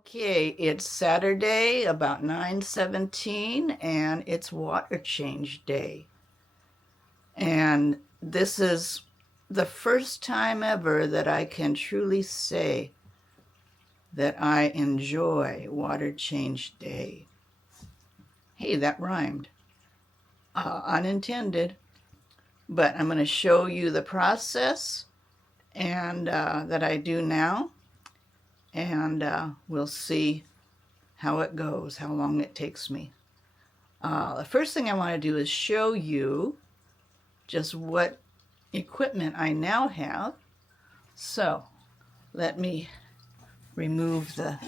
Okay, it's Saturday about 9:17 and it's water change day. And this is the first time ever that I can truly say that I enjoy water change day. Hey, that rhymed. Unintended. But I'm going to show you the process and that I do now. And we'll see how it goes, how long it takes me. The first thing I want to do is show you just what equipment I now have. So let me remove the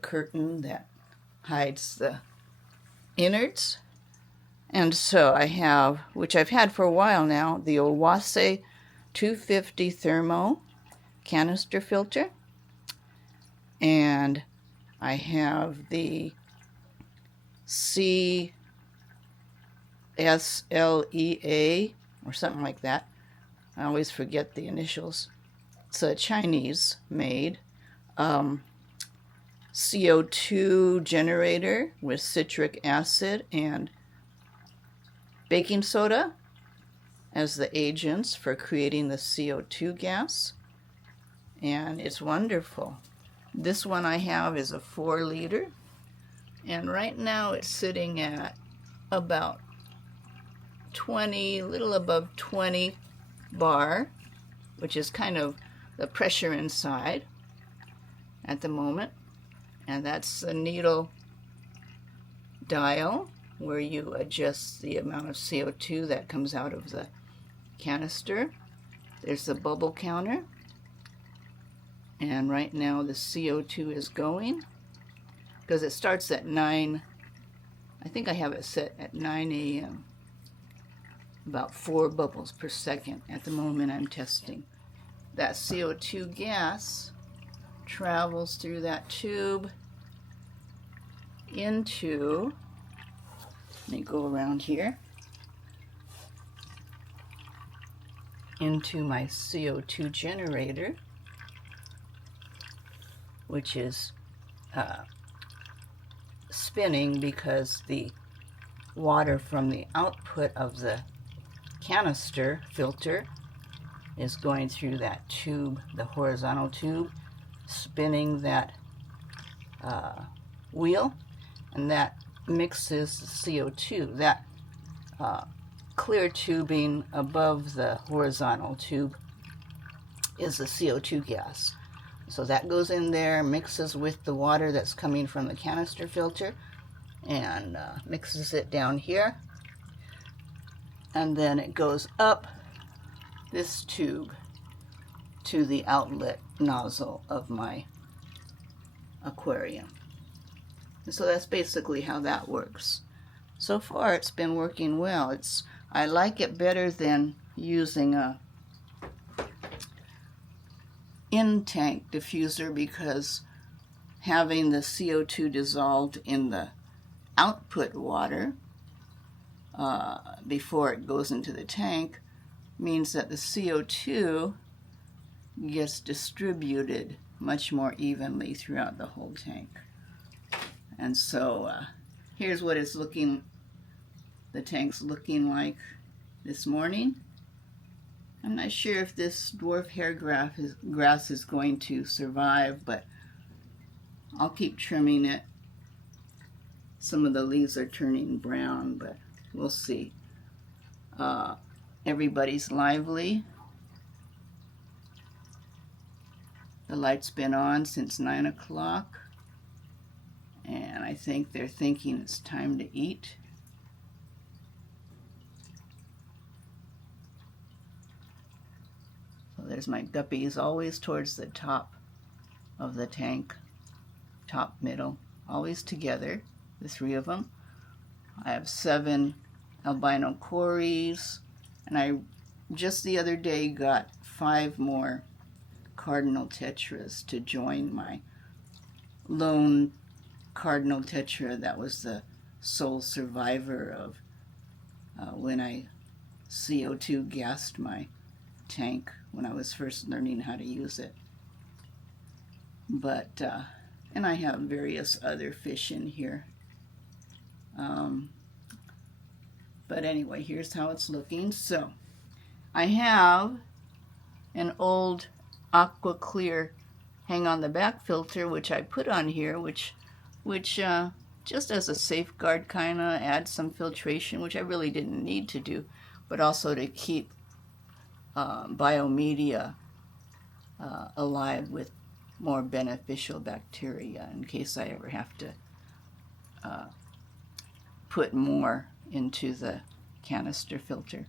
curtain that hides the innards. And so I have, which I've had for a while now, the Owase 250 thermo canister filter. And I have the CSLEA or something like that. I always forget the initials. It's a Chinese made CO2 generator with citric acid and baking soda as the agents for creating the CO2 gas. And it's wonderful. This one I have is a 4-liter, and right now it's sitting at about 20, little above 20 bar, which is kind of the pressure inside at the moment. And that's the needle dial where you adjust the amount of CO2 that comes out of the canister. There's the bubble counter. And right now the CO2 is going because it starts at 9. I think I have it set at 9 a.m. About 4 bubbles per second at the moment I'm testing. That CO2 gas travels through that tube into, let me go around here, into my CO2 generator, which is spinning because the water from the output of the canister filter is going through that tube, the horizontal tube, spinning that wheel, and that mixes the CO2. That clear tubing above the horizontal tube is the CO2 gas. So that goes in there, mixes with the water that's coming from the canister filter, and mixes it down here. And then it goes up this tube to the outlet nozzle of my aquarium. And so that's basically how that works. So far it's been working well. I like it better than using a in-tank diffuser because having the CO2 dissolved in the output water before it goes into the tank means that the CO2 gets distributed much more evenly throughout the whole tank. And so here's what the tank's looking like this morning. I'm not sure if this dwarf hair grass is going to survive, but I'll keep trimming it. Some of the leaves are turning brown, but we'll see. Everybody's lively. The light's been on since 9 o'clock, and I think they're thinking it's time to eat. So there's my guppies, always towards the top of the tank, top, middle, always together, the 3 of them. I have 7 albino cories, and I just the other day got 5 more cardinal tetras to join my lone cardinal tetra that was the sole survivor of when I CO2 gassed my tank when I was first learning how to use it. But, and I have various other fish in here. But anyway, here's how it's looking. So, I have an old aqua clear hang on the back filter, which I put on here, which just as a safeguard, kind of adds some filtration, which I really didn't need to do, but also to keep biomedia alive with more beneficial bacteria in case I ever have to put more into the canister filter.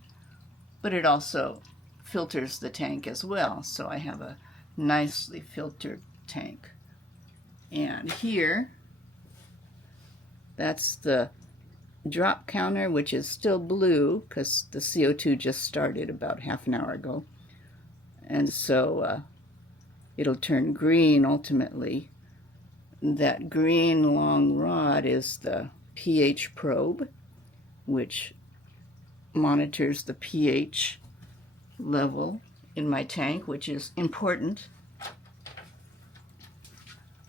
But it also filters the tank as well, so I have a nicely filtered tank. And here, that's the drop counter, which is still blue because the CO2 just started about half an hour ago, and so it'll turn green ultimately. That green long rod is the pH probe, which monitors the pH level in my tank, which is important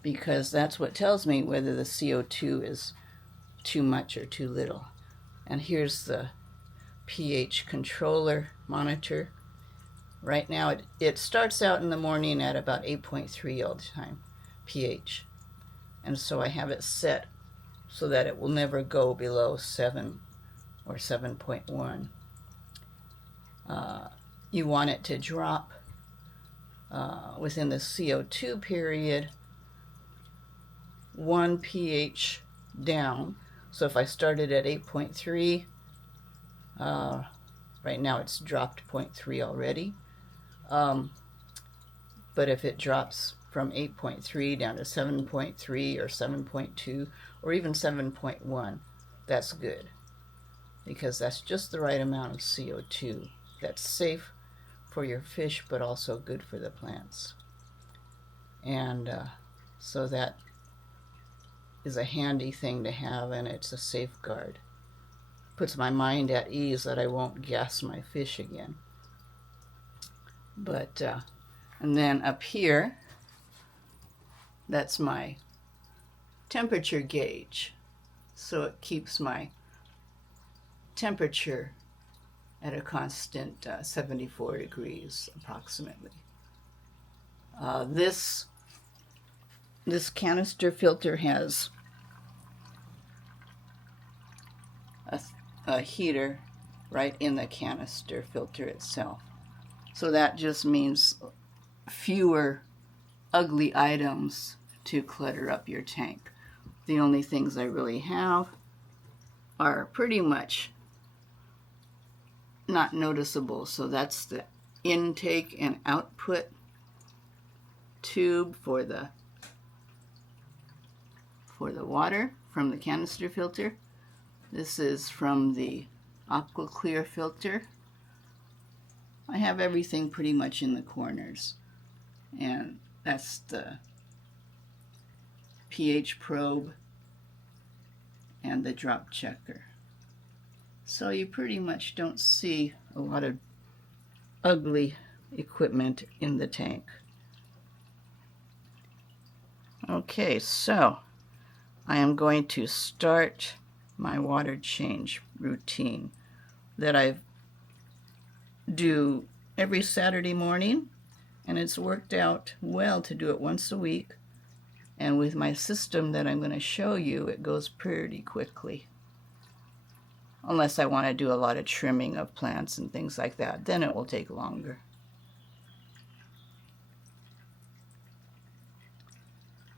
because that's what tells me whether the CO2 is too much or too little. And here's the pH controller monitor. Right now it starts out in the morning at about 8.3 all the time, pH. And so I have it set so that it will never go below 7 or 7.1. You want it to drop within the CO2 period 1 pH down. So if I started at 8.3, right now it's dropped 0.3 already. But if it drops from 8.3 down to 7.3 or 7.2 or even 7.1, that's good, because that's just the right amount of CO2 that's safe for your fish but also good for the plants. And so that is a handy thing to have, and it's a safeguard. Puts my mind at ease that I won't gas my fish again. But and then up here, that's my temperature gauge, so it keeps my temperature at a constant 74 degrees approximately. This canister filter has a heater right in the canister filter itself. So that just means fewer ugly items to clutter up your tank. The only things I really have are pretty much not noticeable. So that's the intake and output tube for the water from the canister filter. This is from the aqua clear filter. I have everything pretty much in the corners, and that's the pH probe and the drop checker. So you pretty much don't see a lot of ugly equipment in the tank. Okay, so I am going to start my water change routine that I do every Saturday morning, and it's worked out well to do it once a week. And with my system that I'm going to show you, it goes pretty quickly. Unless I want to do a lot of trimming of plants and things like that, then it will take longer.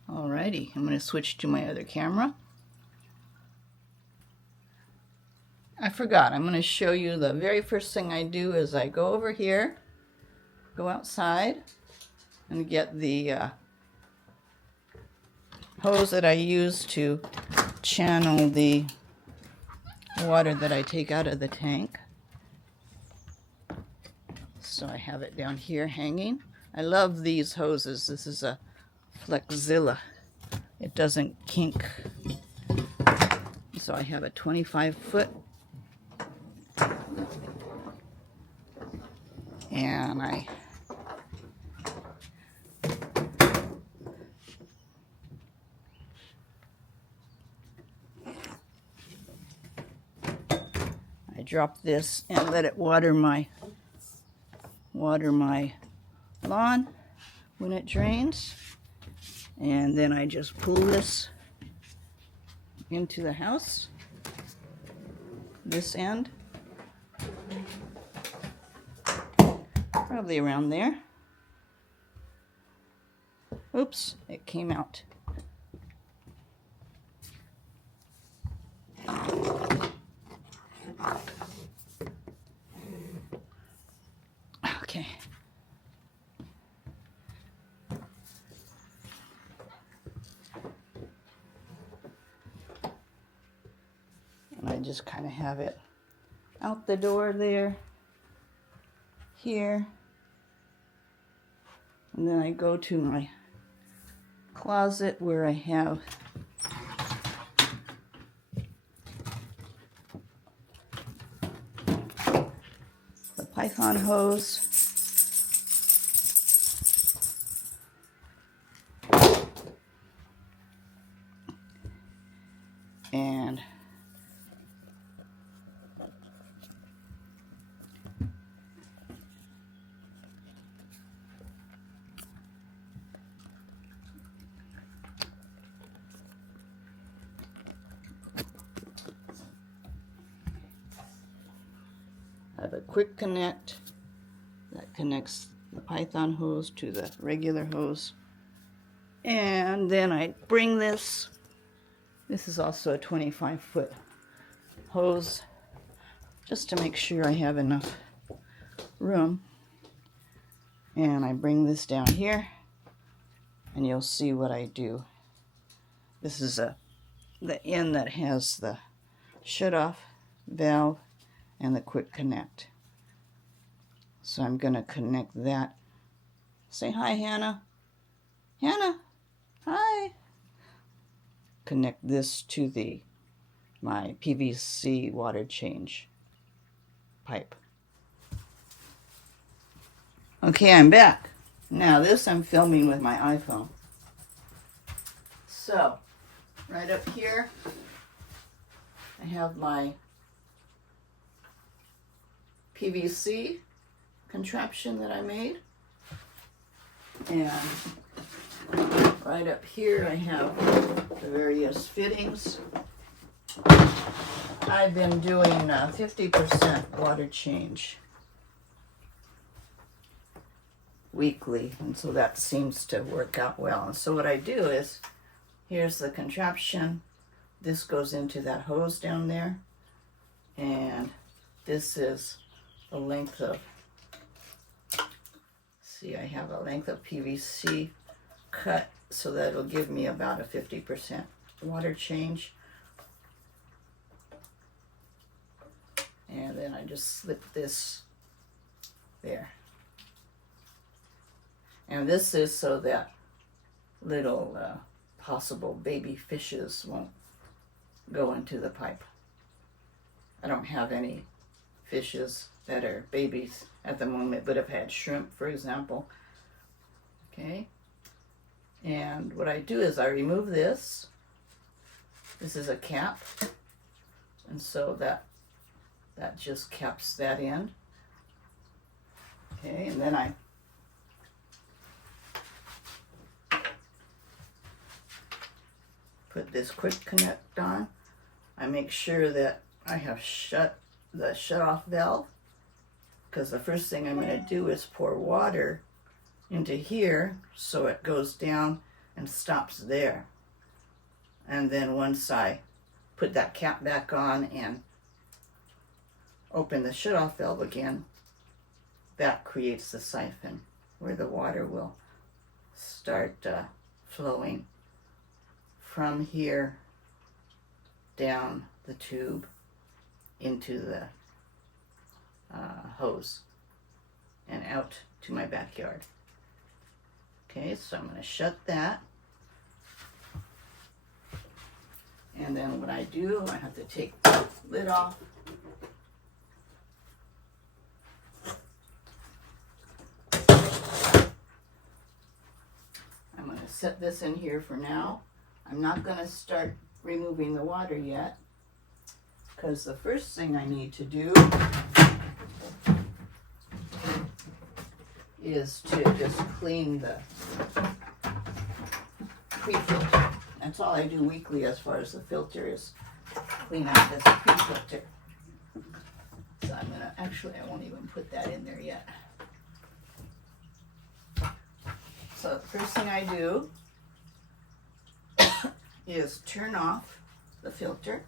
Alrighty, I'm going to switch to my other camera. I forgot, I'm going to show you the very first thing I do is I go over here, go outside, and get the hose that I use to channel the water that I take out of the tank. So I have it down here hanging. I love these hoses. This is a Flexzilla. It doesn't kink. So I have a 25-foot And I drop this and let it water my lawn when it drains. And then I just pull this into the house, this end, probably around there. Oops, it came out. Okay. And I just kind of have it out the door there, here, and then I go to my closet where I have the Python hose. And I have a quick connect that connects the Python hose to the regular hose. And then I bring this. This is also a 25-foot hose, just to make sure I have enough room. And I bring this down here, and you'll see what I do. This is the end that has the shut-off valve and the quick connect. So I'm going to connect that. Say hi, Hannah. Hannah, hi. Connect this to my PVC water change pipe. Okay, I'm back. Now this I'm filming with my iPhone. So, right up here, I have my PVC contraption that I made. And right up here I have the various fittings. I've been doing 50% water change weekly, and so that seems to work out well. And so what I do is, here's the contraption. This goes into that hose down there, and this is the length of, see, I have a length of PVC cut, so that it'll give me about a 50% water change. And then I just slip this there. And this is so that little possible baby fishes won't go into the pipe. I don't have any fishes that are babies at the moment, but I've had shrimp, for example. Okay. And what I do is I remove this. This is a cap. And so that just caps that in. Okay, and then I put this quick connect on. I make sure that I have shut the shut-off valve, because the first thing I'm going to do is pour water into here so it goes down and stops there. And then once I put that cap back on and open the shut-off valve again, that creates the siphon where the water will start flowing from here down the tube into the hose and out to my backyard. Okay, so I'm going to shut that. And then what I do, I have to take the lid off. set this in here for now. I'm not going to start removing the water yet, because the first thing I need to do is to just clean the pre-filter. That's all I do weekly as far as the filter is clean out this pre-filter. So I'm gonna, actually I won't even put that in there yet. So the first thing I do is turn off the filter.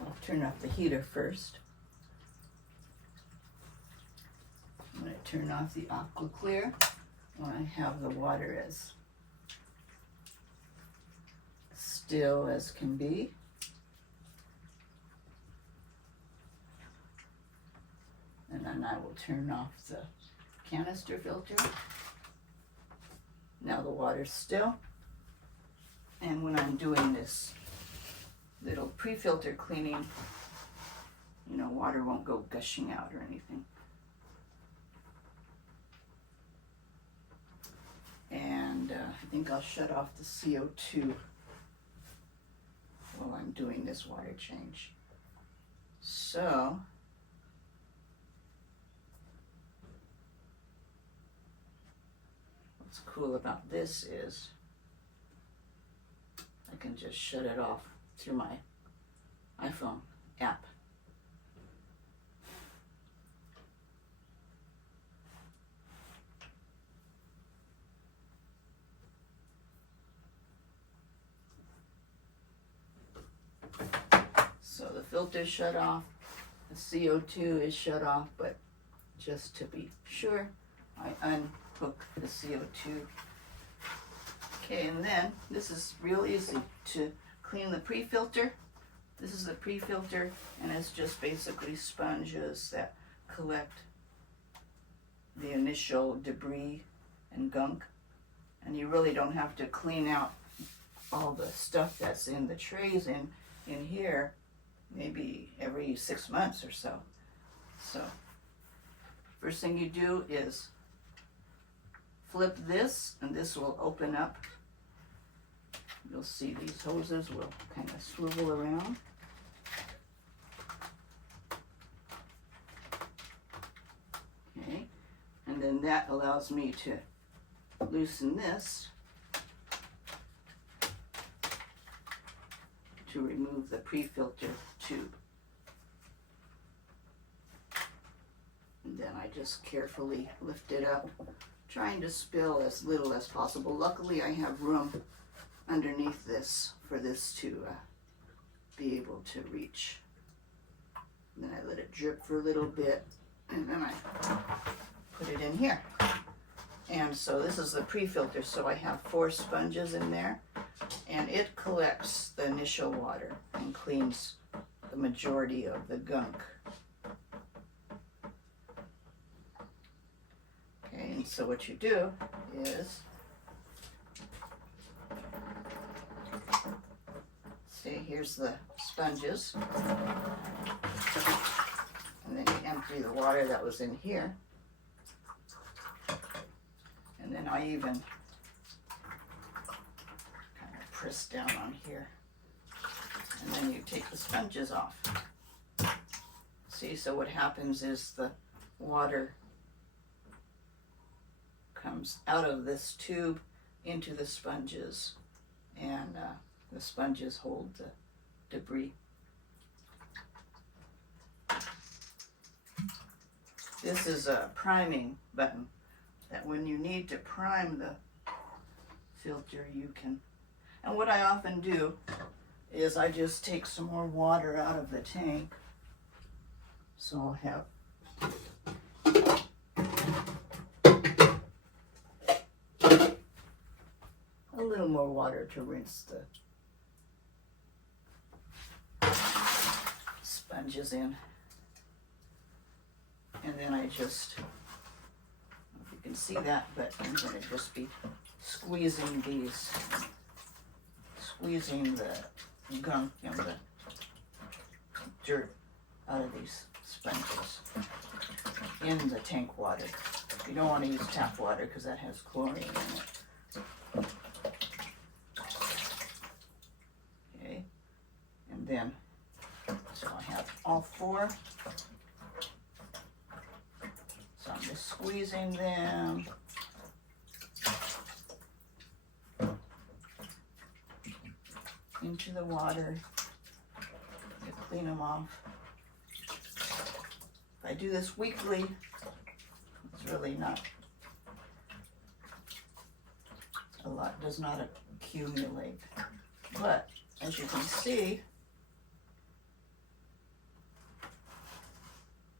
I'll turn off the heater first. I'm going to turn off the aqua clear when I have the water as still as can be. And then I will turn off the canister filter. Now the water's still. And when I'm doing this little pre-filter cleaning, you know, water won't go gushing out or anything. And I think I'll shut off the CO2 while I'm doing this water change. So, what's cool about this is I can just shut it off through my iPhone app. So the filter's shut off, the CO2 is shut off, but just to be sure, I unhook the CO2. Okay, and then this is real easy to clean the pre-filter. This is the pre-filter, and it's just basically sponges that collect the initial debris and gunk. And you really don't have to clean out all the stuff that's in the trays in here, maybe every 6 months or so. So, first thing you do is flip this, and this will open up. You'll see these hoses will kind of swivel around. Okay, and then that allows me to loosen this to remove the pre-filter tube. And then I just carefully lift it up, trying to spill as little as possible. Luckily I have room underneath this for this to be able to reach. And then I let it drip for a little bit, and then I put it in here. And so this is the pre-filter, so I have 4 sponges in there, and it collects the initial water and cleans the majority of the gunk. Okay, and so what you do is, see, here's the sponges, and then you empty the water that was in here. And then I even kind of press down on here. And then you take the sponges off. See, so what happens is the water comes out of this tube into the sponges, and the sponges hold the debris. This is a priming button, that when you need to prime the filter, you can. And what I often do is I just take some more water out of the tank. So I'll have a little more water to rinse the sponges in. And then I just, you can see that, but I'm going to just be squeezing the gunk and the dirt out of these sponges in the tank water. You don't want to use tap water because that has chlorine in it. Okay, and then, so I have all four. So I'm just squeezing them. Into the water to clean them off. If I do this weekly, it's really not, a lot does not accumulate. But as you can see,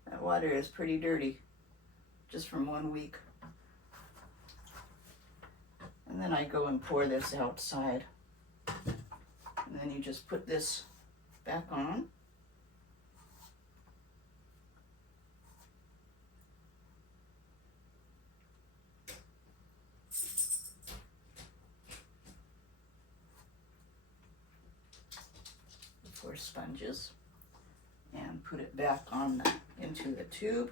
that water is pretty dirty just from 1 week. And then I go and pour this outside. And then you just put this back on. The 4 sponges. And put it back on into the tube.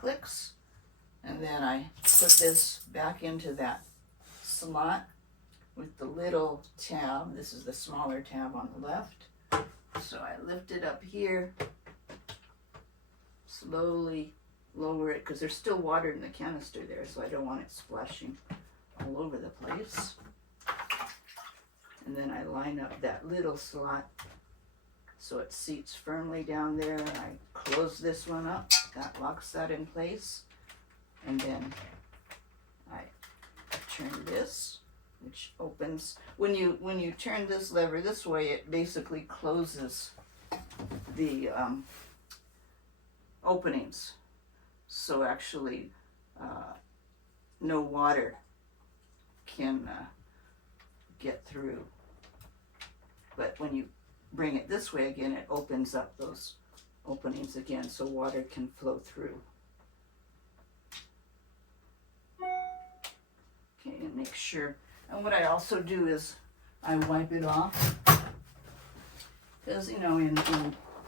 Clicks, and then I put this back into that slot with the little tab. This is the smaller tab on the left. So I lift it up here, slowly lower it because there's still water in the canister there, so I don't want it splashing all over the place. And then I line up that little slot so it seats firmly down there, and I close this one up. That locks that in place. And then I turn this, which opens. When you turn this lever this way, it basically closes the openings. So actually, no water can get through. But when you bring it this way again, it opens up those openings again so water can flow through. Okay, and make sure. And what I also do is I wipe it off. Because, you know, in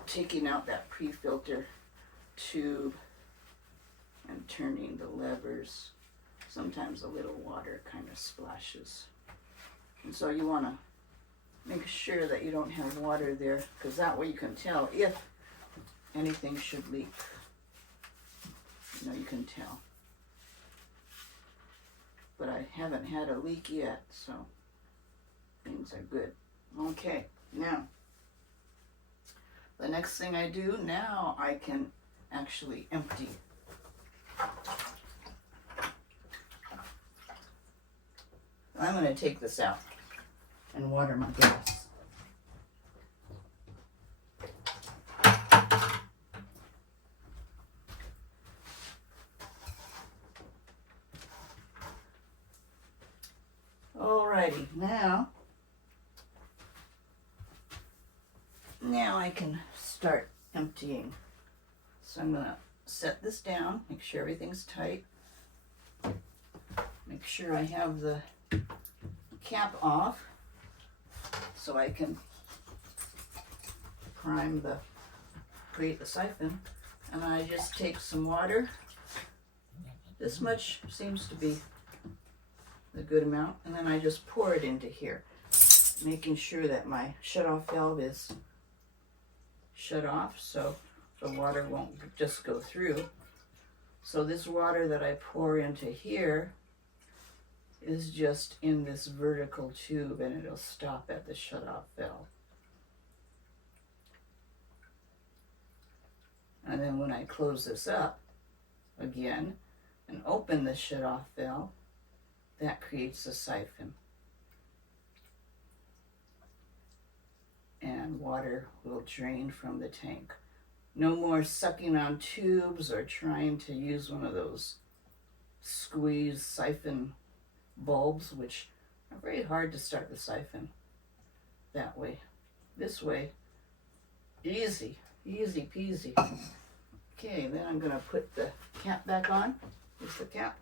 taking out that pre-filter tube and turning the levers, sometimes a little water kind of splashes. And so you want to make sure that you don't have water there, because that way you can tell if anything should leak. You know, you can tell. But I haven't had a leak yet, so things are good. Okay, now, the next thing I do, now I can actually empty. I'm going to take this out and water my gas. Alrighty, now I can start emptying. So I'm going to set this down, make sure everything's tight. Make sure I have the cap off so I can create the siphon. And I just take some water. This much seems to be the good amount. And then I just pour it into here, making sure that my shut-off valve is shut off so the water won't just go through. So this water that I pour into here is just in this vertical tube, and it'll stop at the shut-off valve. And then when I close this up again and open the shut-off valve, that creates a siphon. And water will drain from the tank. No more sucking on tubes or trying to use one of those squeeze siphon bulbs, which are very hard to start the siphon that way. This way, easy peasy. Okay, then I'm going to put the cap back on. Here's the cap.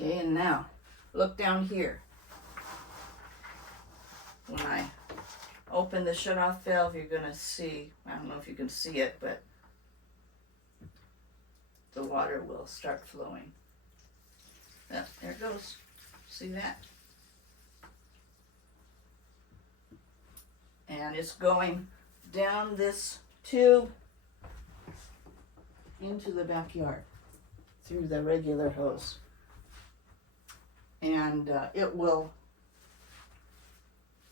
Okay, and now look down here. When I open the shutoff valve, you're going to see, I don't know if you can see it, but the water will start flowing. Oh, there it goes. See that? And it's going down this tube into the backyard through the regular hose. And it will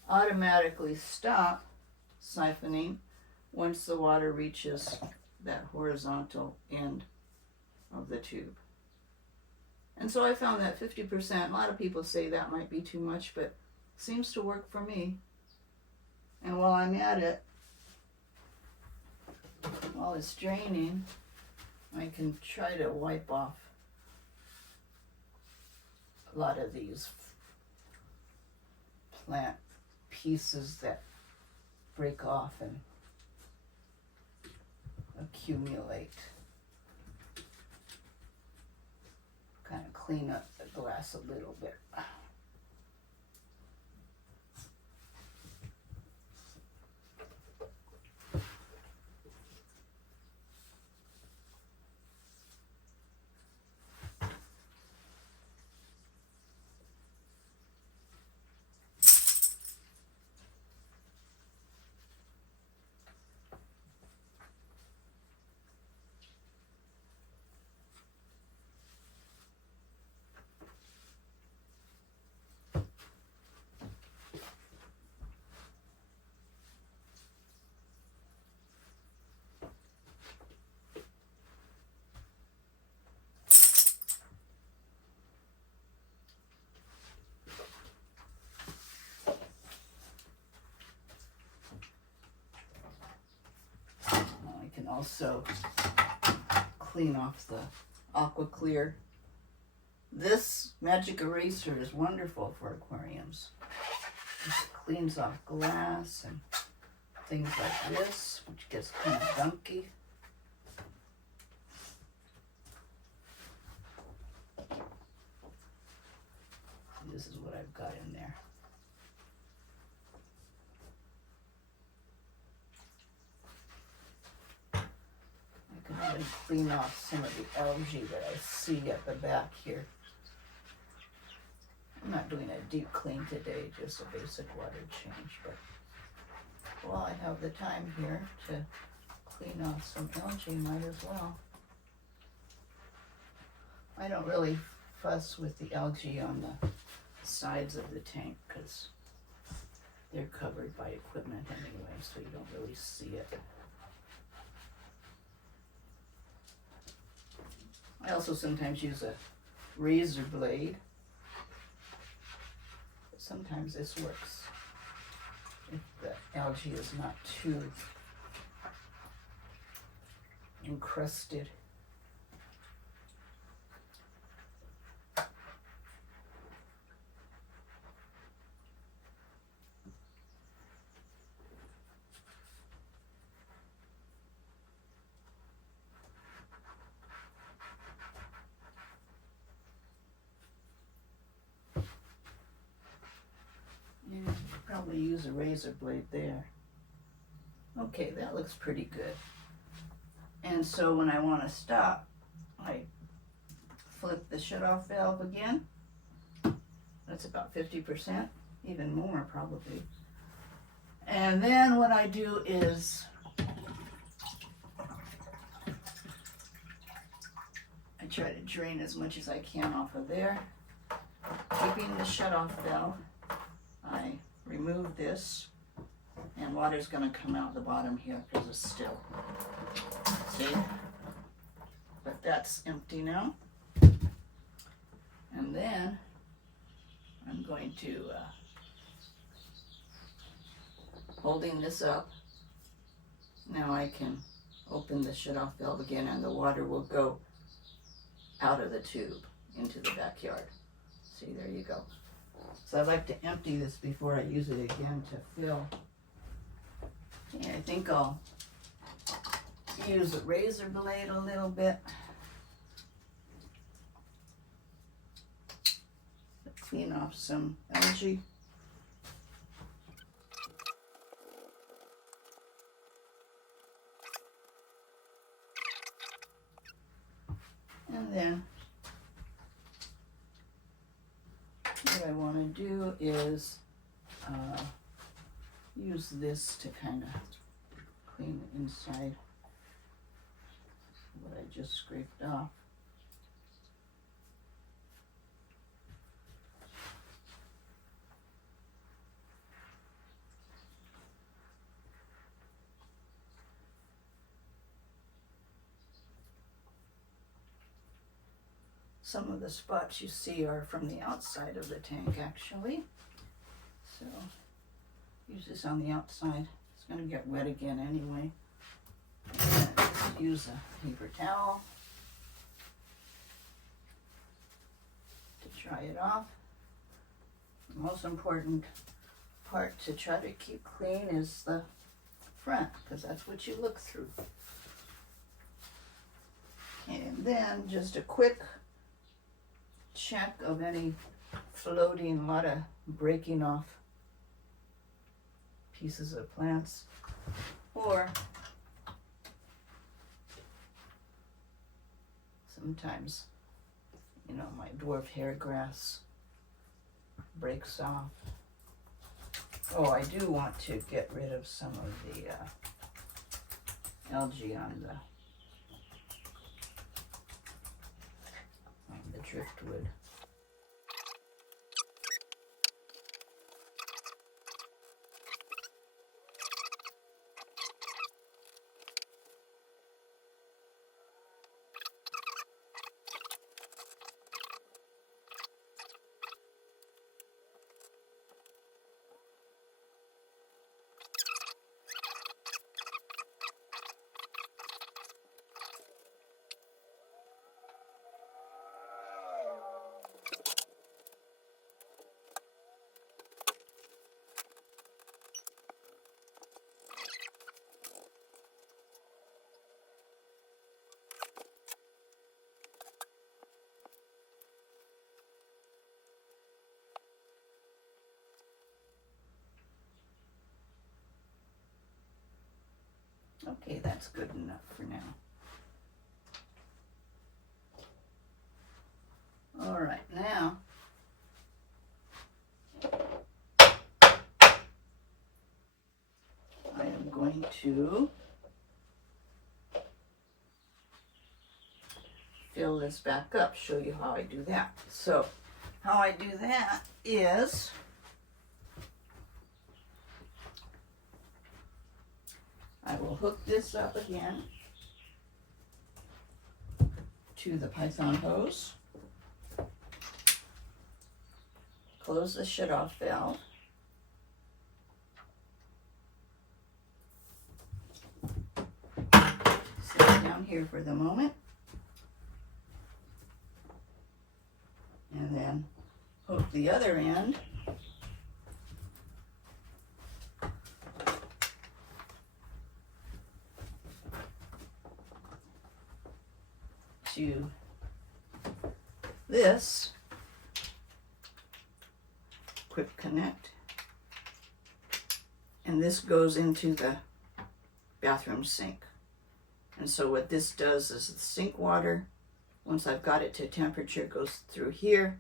automatically stop siphoning once the water reaches that horizontal end of the tube. And so I found that 50%, a lot of people say that might be too much, but it seems to work for me. And while I'm at it, while it's draining, I can try to wipe off a lot of these plant pieces that break off and accumulate. Kind of clean up the glass a little bit. Also clean off the aqua clear. This magic eraser is wonderful for aquariums. It cleans off glass and things like this, which gets kind of gunky. This is what I've got in there. And clean off some of the algae that I see at the back here. I'm not doing a deep clean today, just a basic water change, but while I have the time here to clean off some algae, might as well. I don't really fuss with the algae on the sides of the tank because they're covered by equipment anyway, so you don't really see it. I also sometimes use a razor blade, but sometimes this works if the algae is not too encrusted. Probably use a razor blade there. Okay, that looks pretty good. And so when I want to stop, I flip the shutoff valve again. That's about 50%, even more probably. And then what I do is I try to drain as much as I can off of there. Keeping the shutoff valve, I remove this, and water's going to come out the bottom here because it's still. See? But that's empty now. And then I'm going to, holding this up, now I can open the shutoff valve again and the water will go out of the tube into the backyard. See, there you go. So I like to empty this before I use it again to fill. Okay, I think I'll use a razor blade a little bit. clean off some algae. And then what I want to do is use this to kind of clean the inside what I just scraped off. Some of the spots you see are from the outside of the tank actually. So use this on the outside. It's going to get wet again anyway. And just use a paper towel to dry it off. The most important part to try to keep clean is the front, because that's what you look through. And then just a quick check of any floating, a lot of breaking off pieces of plants, or sometimes, you know, my dwarf hair grass breaks off. Oh, I do want to get rid of some of the algae on the driftwood. Okay, that's good enough for now. All right, now I am going to fill this back up, show you how I do that. So how I do that is I will hook this up again to the Python hose, close the shut-off valve, set it down here for the moment, and then hook the other end to this quick connect, and this goes into the bathroom sink. And so what this does is the sink water, once I've got it to temperature, goes through here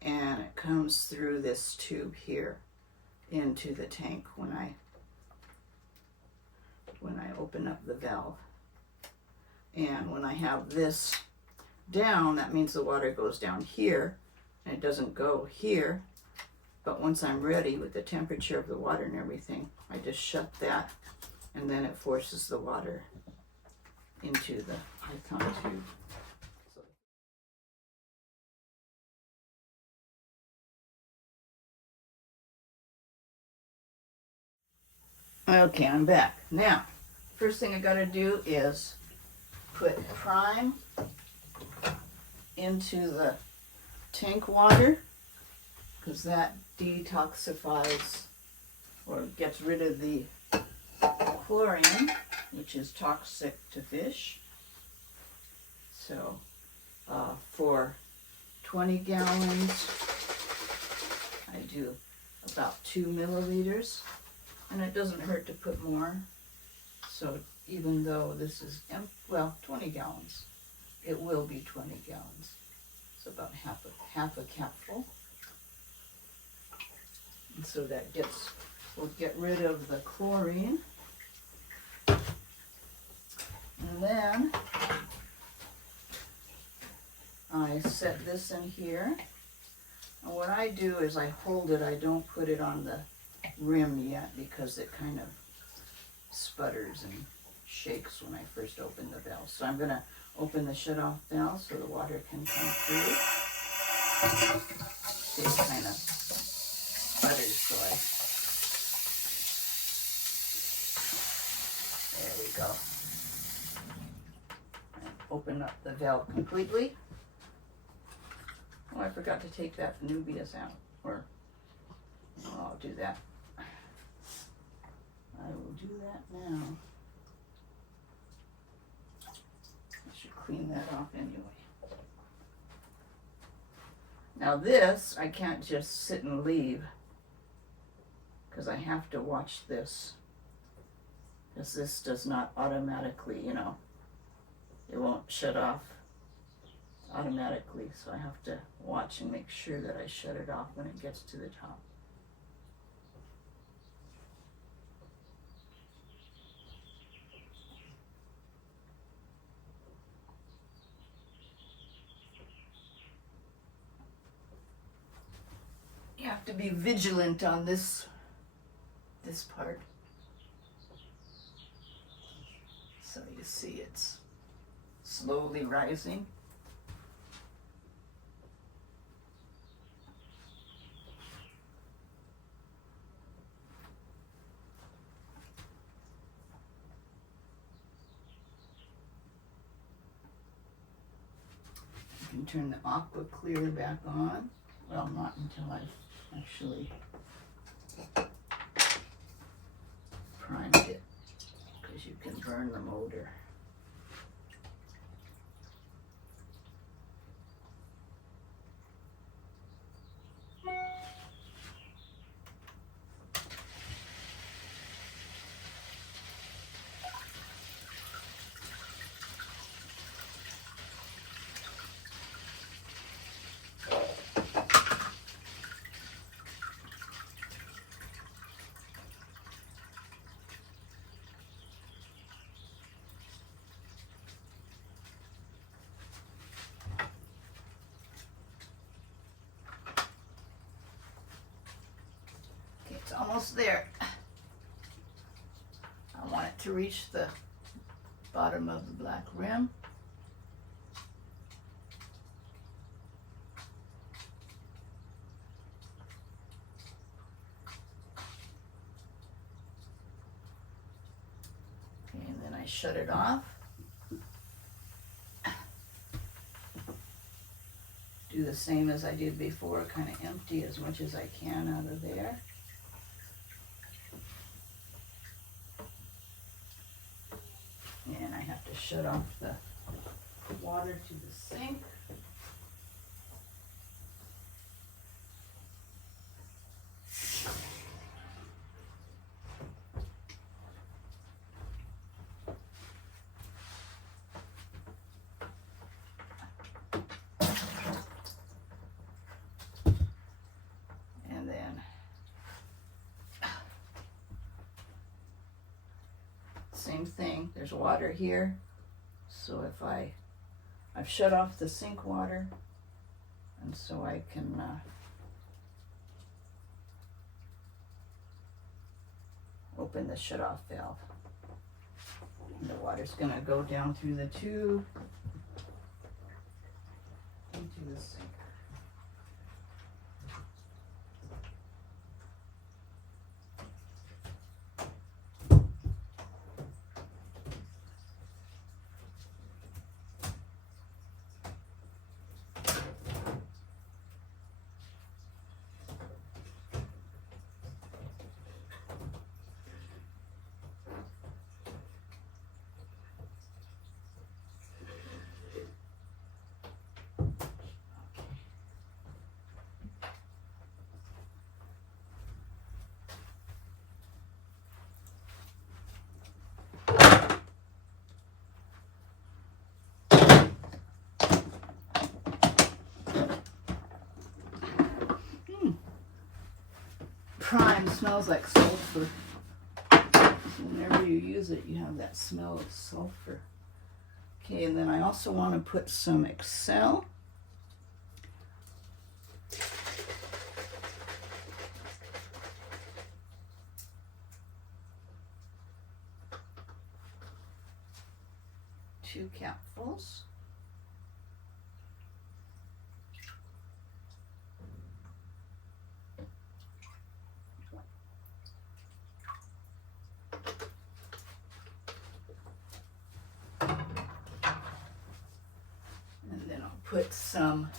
and it comes through this tube here into the tank when I open up the valve. And when I have this down, that means the water goes down here and it doesn't go here. But once I'm ready with the temperature of the water and everything, I just shut that, and then it forces the water into the Python tube. Okay, I'm back. Now, first thing I gotta do is put prime into the tank water, because that detoxifies or gets rid of the chlorine, which is toxic to fish. So for 20 gallons I do about 2 milliliters, and it doesn't hurt to put more. So even though this is, well, 20 gallons, it will be 20 gallons. It's about half a capful. And so that will get rid of the chlorine. And then I set this in here. And what I do is I hold it, I don't put it on the rim yet because it kind of sputters and shakes when I first open the valve. So I'm going to open the shut-off valve so the water can come through. See, it kind of sputters, so there we go. And open up the valve completely. Oh, I forgot to take that Nubius out, or I'll do that. I will do that now. I should clean that off anyway. Now this, I can't just sit and leave, because I have to watch this. Because this does not automatically, it won't shut off automatically, so I have to watch and make sure that I shut it off when it gets to the top. You have to be vigilant on this part. So you see it's slowly rising. You can turn the aqua clear back on. Well, not until I've actually primed it, because you can burn the motor. It's almost there. I want it to reach the bottom of the black rim. Okay, and then I shut it off. Do the same as I did before, kind of empty as much as I can out of there. And I have to shut off the water to the sink. And then same thing, there's water here, so if I've shut off the sink water, and so I can open the shut off valve. And the water's going to go down through the tube into the sink. prime smells like sulfur. So whenever you use it, you have that smell of sulfur. Okay, and then I also want to put some Excel. Two capfuls. And then I'll put some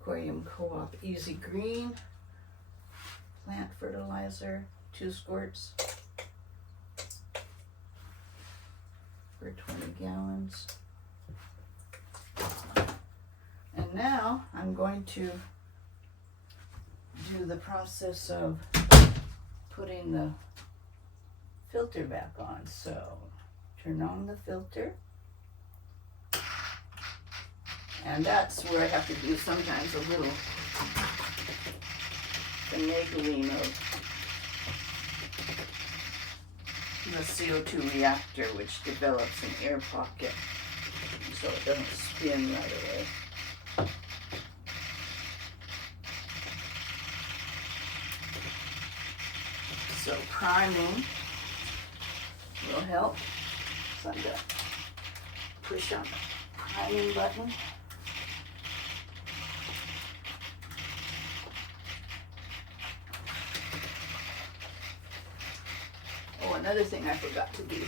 Aquarium Co-op Easy Green plant fertilizer, 2 squirts for 20 gallons. And now I'm going to do the process of putting the filter back on. So turn on the filter. And that's where I have to do sometimes a little finagling of the CO2 reactor, which develops an air pocket so it doesn't spin right away. So priming will help. So I'm going to push on the priming button. Oh, another thing I forgot to do is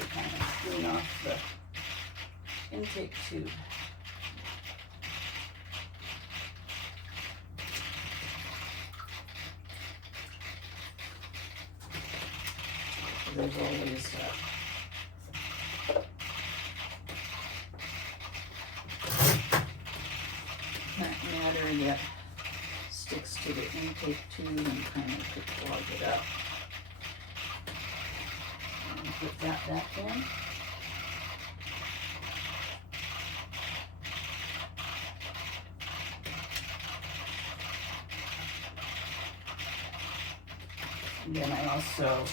to kind of clean off the intake tube. There's always that matter that sticks to the intake tube and kind of could clog it up. And put that back in. And then I also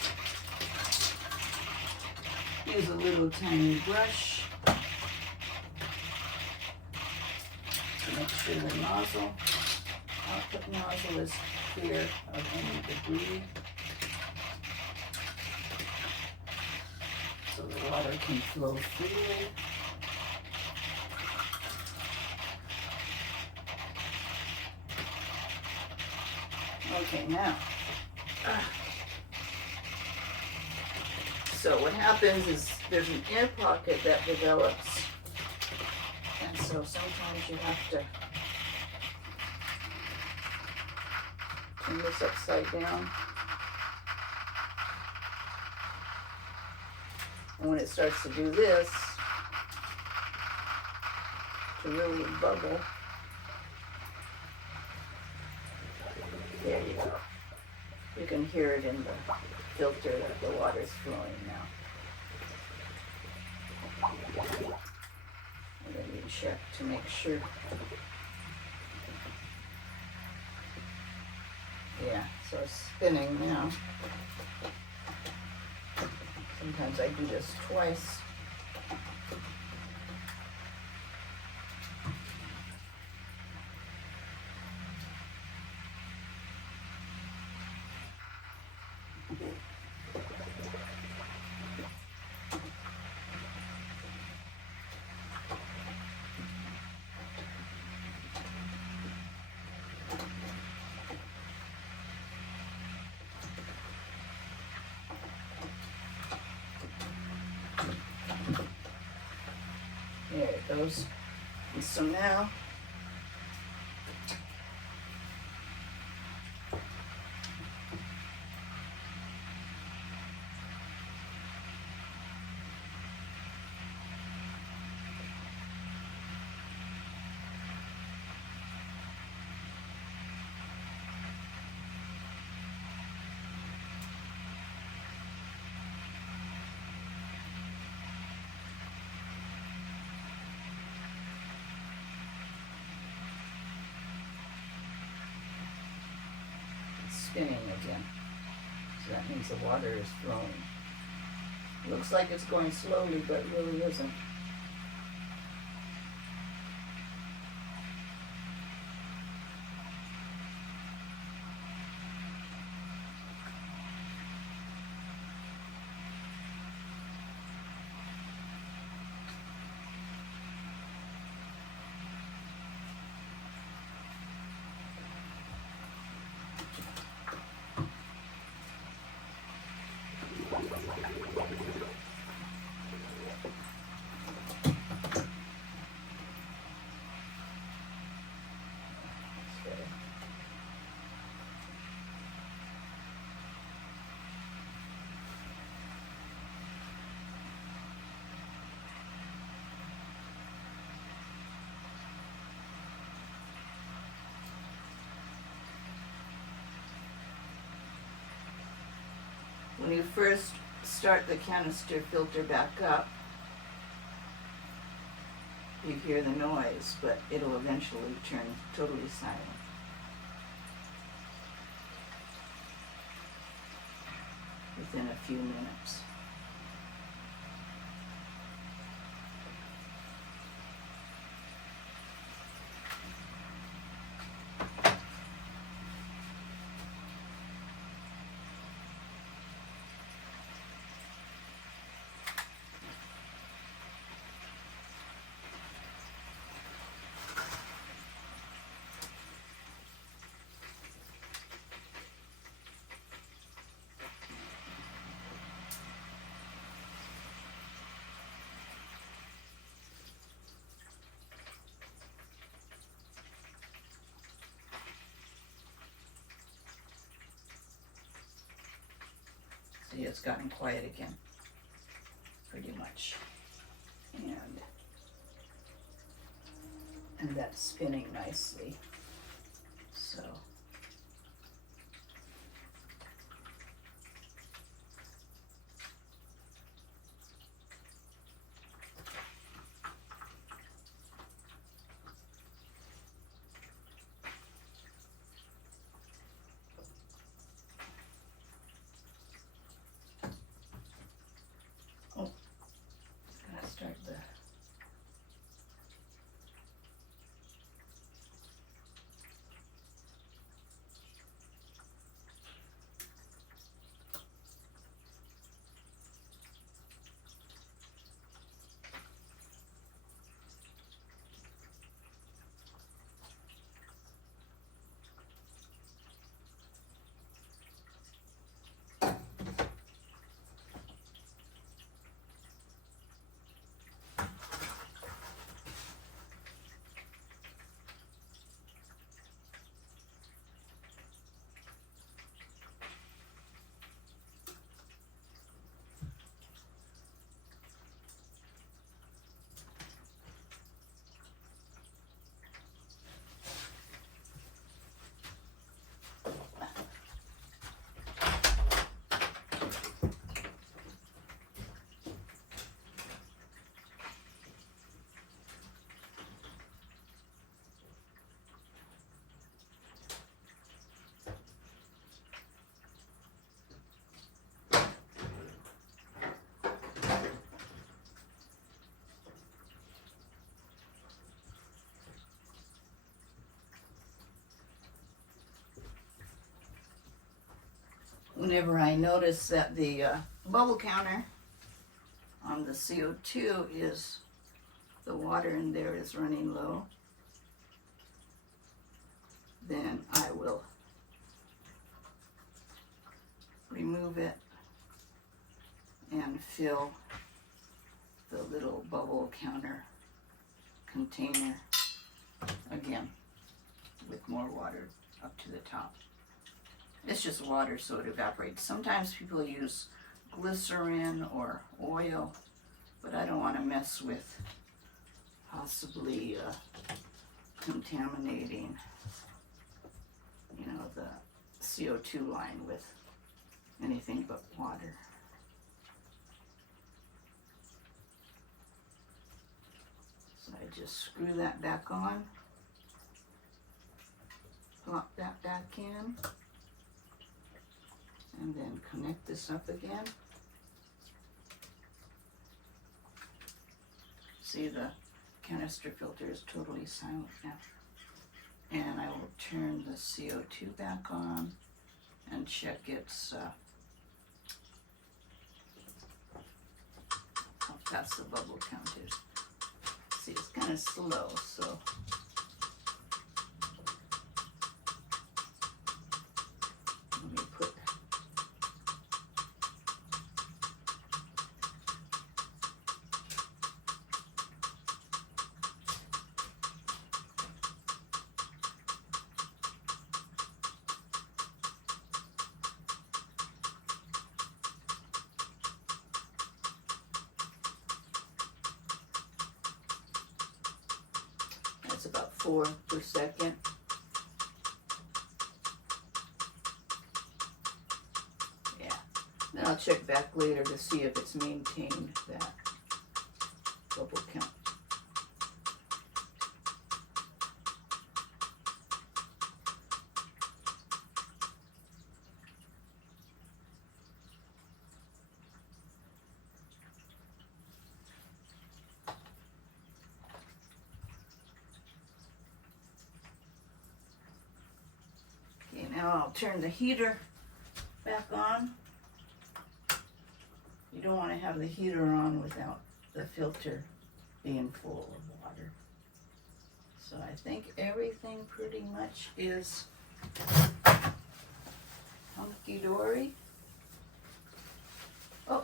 use a little tiny brush to make sure the nozzle, output nozzle, is clear of any debris, so the water can flow freely. Okay, now, so what happens is there's an air pocket that develops, and so sometimes you have to turn this upside down. And when it starts to do this, to really bubble, there you go. You can hear it in the filter that the water's flowing now. And then you check to make sure. Yeah, so it's spinning now. Sometimes I do this twice. There it goes. And so now, spinning again. So that means the water is flowing. Looks like it's going slowly, but it really isn't. When you first start the canister filter back up, you hear the noise, but it'll eventually turn totally silent. Within a few minutes. See, it's gotten quiet again, pretty much. And that's spinning nicely. So start the whenever I notice that the bubble counter on the CO2 is, the water in there is running low, then I will remove it and fill the little bubble counter container again with more water up to the top. It's just water, so it evaporates. Sometimes people use glycerin or oil, but I don't want to mess with possibly contaminating, you know, the CO2 line with anything but water. So I just screw that back on, plop that back in. And then connect this up again. See, the canister filter is totally silent now. And I will turn the CO2 back on and check its how fast the bubble count is. See, it's kind of slow, so let me put about 4 per second. Yeah. Then I'll check back later to see if it's maintained that bubble count. Now I'll turn the heater back on. You don't want to have the heater on without the filter being full of water. So I think everything pretty much is hunky-dory. Oh.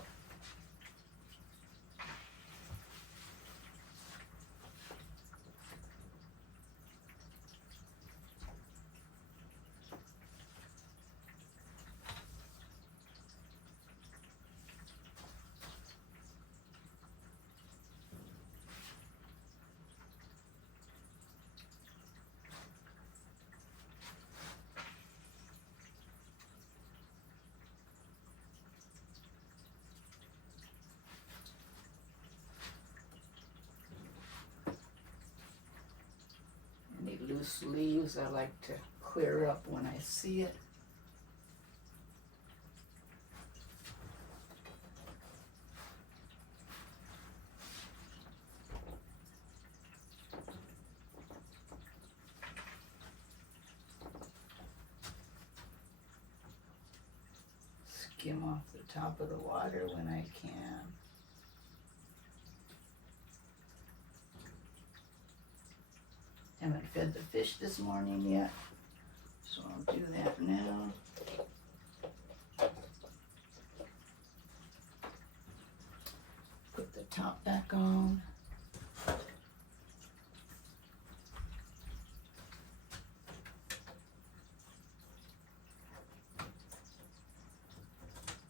Loose leaves I like to clear up when I see it. Skim off the top of the water when I can. Haven't fed the fish this morning yet, so I'll do that now. Put the top back on.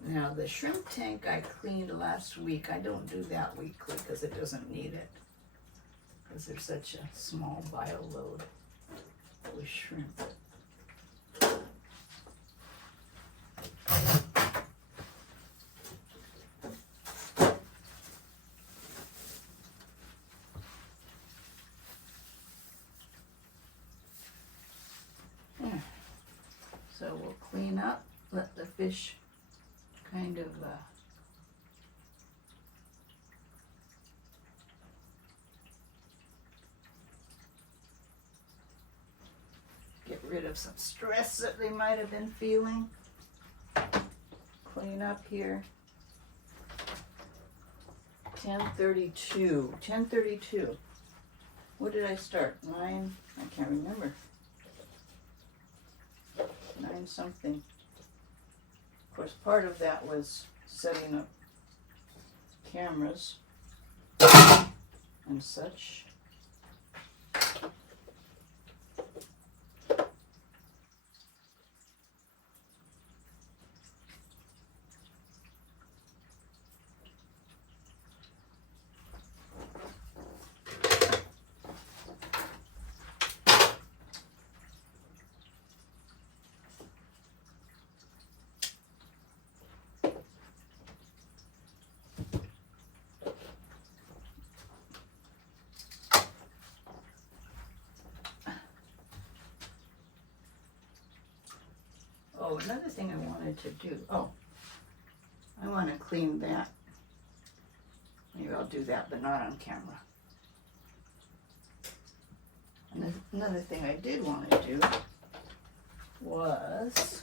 Now the shrimp tank I cleaned last week. I don't do that weekly because it doesn't need it. Because there's such a small bio load with shrimp. Yeah. So we'll clean up, let the fish kind of get rid of some stress that they might have been feeling. Clean up here. 10:32. 10:32. What did I start? 9? I can't remember. 9 something. Of course, part of that was setting up cameras and such. Oh, another thing I wanted to do. Oh, I want to clean that. Maybe I'll do that, but not on camera. And another thing I did want to do was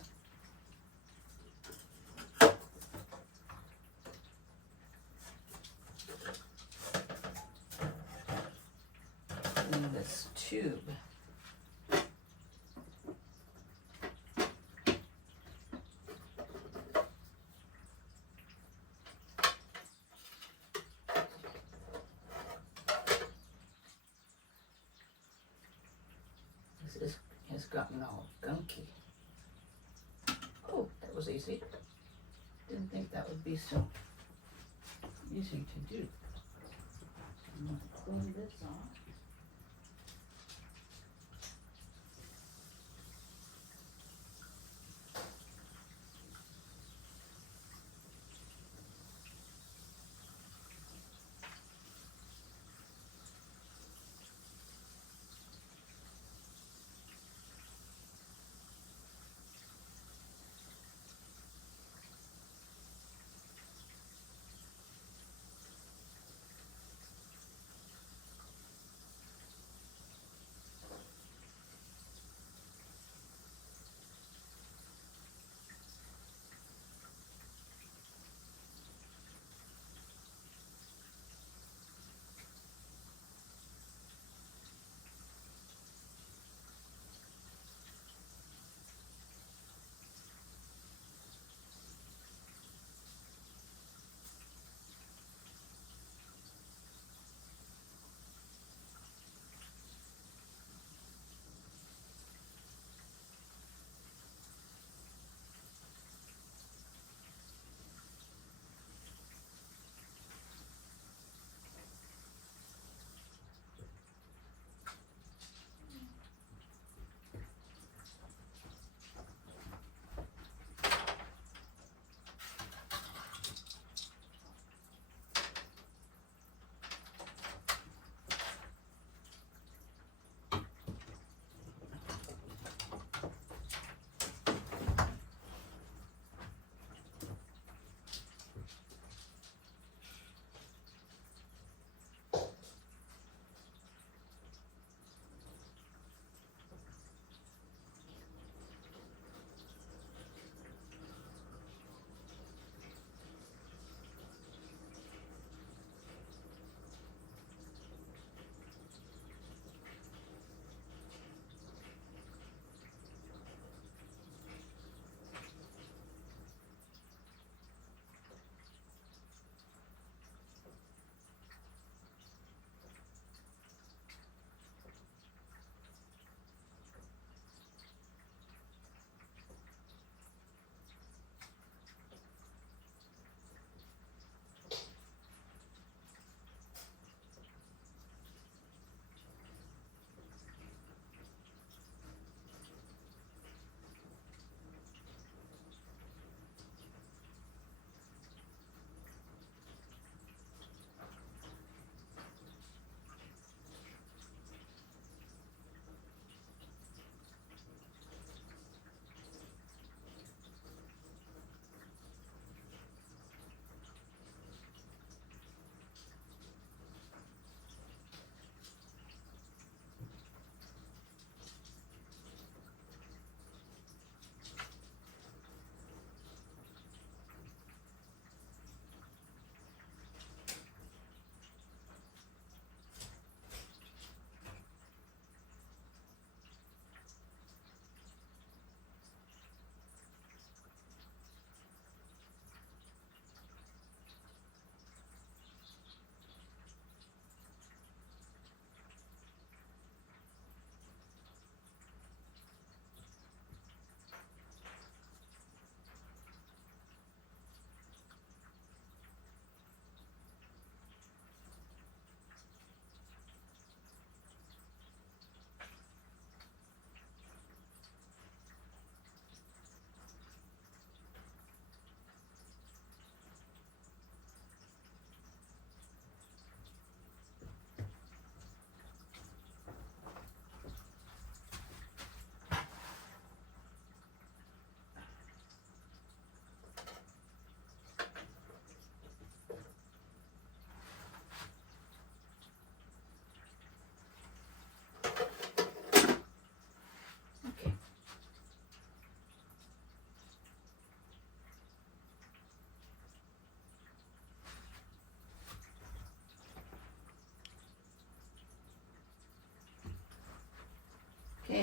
clean this tube. This has gotten all gunky. Oh, that was easy. Didn't think that would be so easy to do. I'm going to clean this off.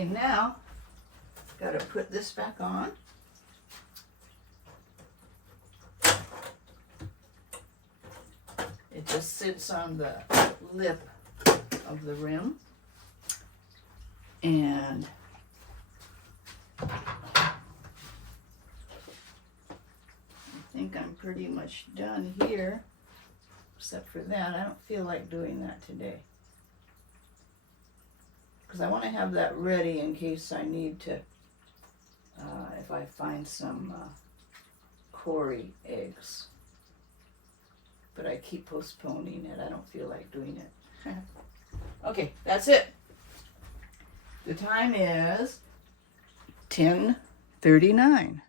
Okay, now got to put this back on. It just sits on the lip of the rim. And I think I'm pretty much done here, except for that. I don't feel like doing that today, because I want to have that ready in case I need to, if I find some Cory eggs. But I keep postponing it. I don't feel like doing it. Okay, that's it. The time is 10:39.